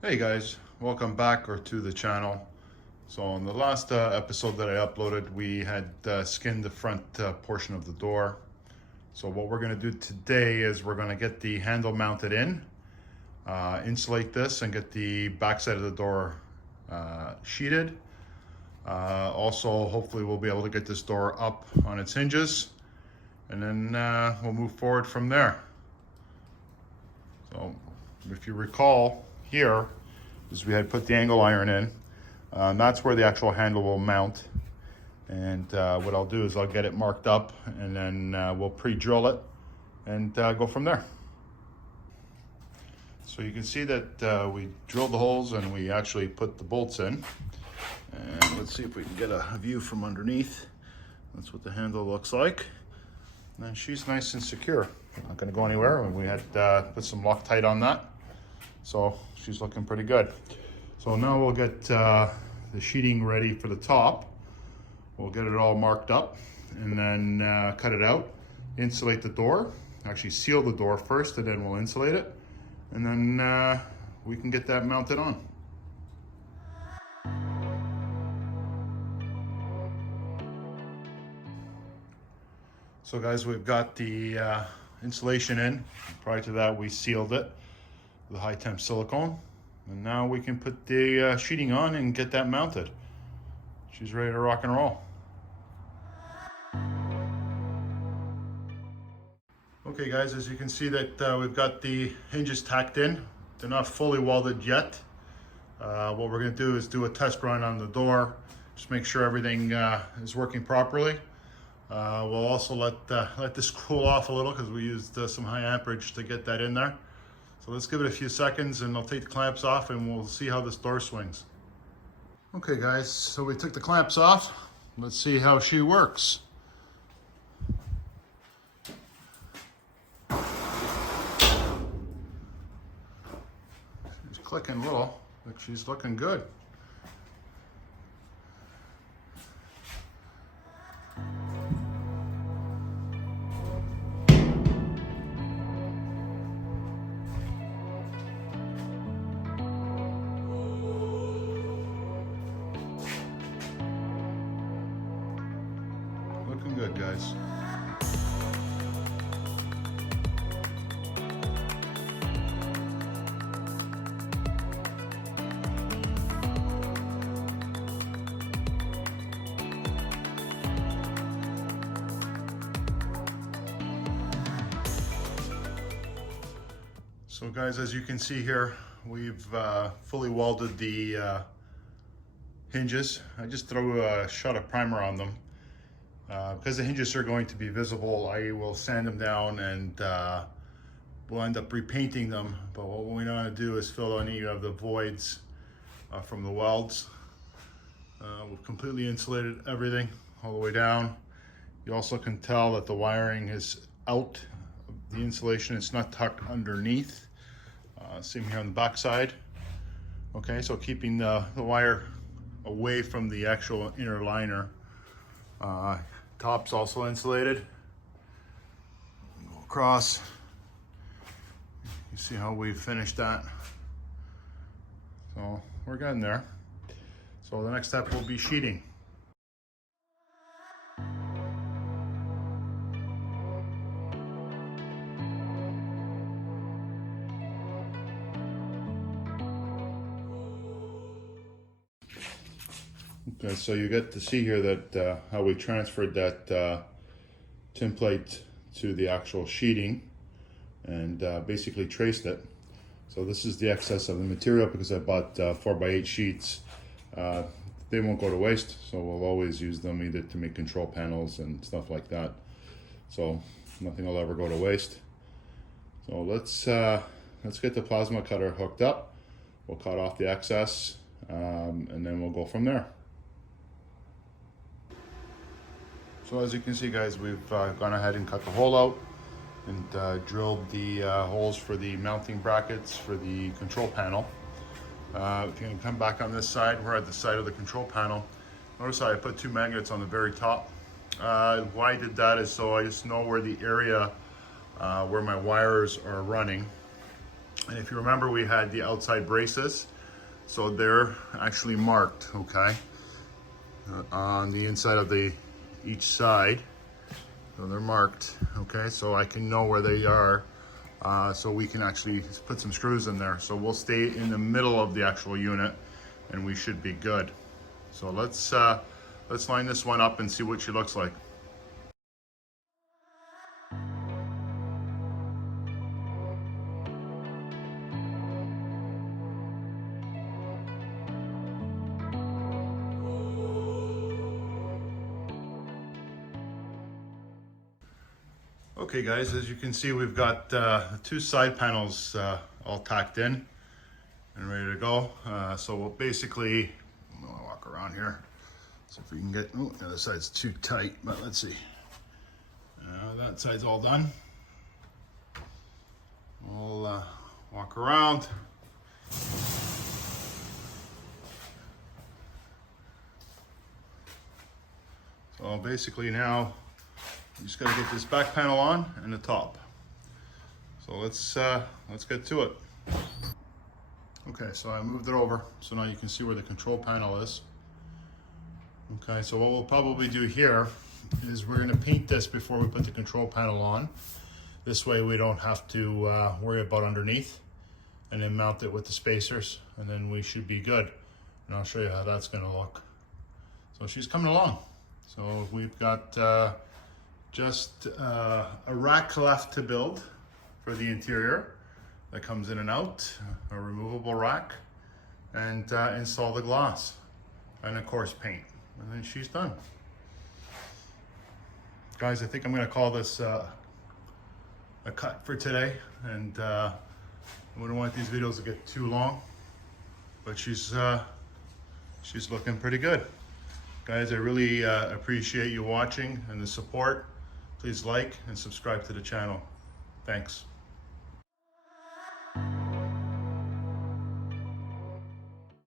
Hey guys, welcome back or to the channel. So on the last episode that I uploaded, we had skinned the front portion of the door. So what we're going to do today is we're going to get the handle mounted in, insulate this, and get the back side of the door sheeted. Also, hopefully we'll be able to get this door up on its hinges, and then we'll move forward from there. So if you recall, here is we had put the angle iron in. That's where the actual handle will mount. And what I'll do is I'll get it marked up, and then we'll pre-drill it and go from there. So you can see that we drilled the holes and we actually put the bolts in. And let's see if we can get a view from underneath. That's what the handle looks like. And she's nice and secure. Not going to go anywhere. We had put some Loctite on that, so she's looking pretty good. So now we'll get the sheeting ready for the top. We'll get it all marked up and then cut it out, insulate the door, actually seal the door first, and then we'll insulate it, and then we can get that mounted on. So guys, we've got the insulation in. Prior to that, we sealed it with high temp silicone. And now we can put the sheeting on and get that mounted. She's ready to rock and roll. Okay guys, as you can see that we've got the hinges tacked in. They're not fully welded yet. What we're gonna do is do a test run on the door. Just make sure everything is working properly. We'll also let this cool off a little because we used some high amperage to get that in there. So let's give it a few seconds and I'll take the clamps off and we'll see how this door swings. Okay guys, so we took the clamps off. Let's see how she works. She's clicking a little, but she's looking good. Looking good, guys. So guys, as you can see here, we've fully welded the hinges. I just threw a shot of primer on them. Because the hinges are going to be visible, I will sand them down and we'll end up repainting them. But what we want to do is fill any of the voids from the welds. We've completely insulated everything all the way down. You also can tell that the wiring is out of the insulation. It's not tucked underneath. Same here on the back side. Okay, so keeping the wire away from the actual inner liner. Top's also insulated. Go across. You see how we finished that. So we're getting there. So the next step will be sheeting. Okay, so you get to see here that how we transferred that tin plate to the actual sheeting and basically traced it. So this is the excess of the material because I bought 4x8 sheets. They won't go to waste, so we'll always use them either to make control panels and stuff like that. So nothing will ever go to waste. So let's get the plasma cutter hooked up. We'll cut off the excess and then we'll go from there. So as you can see guys, we've gone ahead and cut the hole out and drilled the holes for the mounting brackets for the control panel. If you can come back on this side, we're at the side of the control panel. Notice how I put two magnets on the very top. Why I did that is so I just know where the area where my wires are running. And if you remember, we had the outside braces, so they're actually marked, okay, on the inside of each side. So they're marked, okay, so I can know where they are, so we can actually put some screws in there. So we'll stay in the middle of the actual unit, and we should be good. So let's line this one up and see what she looks like. Okay guys, as you can see, we've got the two side panels all tacked in and ready to go. So we'll basically, I'm gonna walk around here, so if we can get, oh, the other side's too tight, but let's see. That side's all done. We'll walk around. So basically now, you just got to get this back panel on and the top. So let's get to it. Okay, so I moved it over, so now you can see where the control panel is. Okay, so what we'll probably do here is we're going to paint this before we put the control panel on. This way we don't have to worry about underneath, and then mount it with the spacers, and then we should be good. And I'll show you how that's going to look. So she's coming along. So we've got just a rack left to build for the interior that comes in and out, a removable rack, and install the glass, and of course paint, and then she's done. Guys, I think I'm going to call this a cut for today, and I wouldn't want these videos to get too long, but she's looking pretty good. Guys, I really appreciate you watching and the support. Please like and subscribe to the channel. Thanks.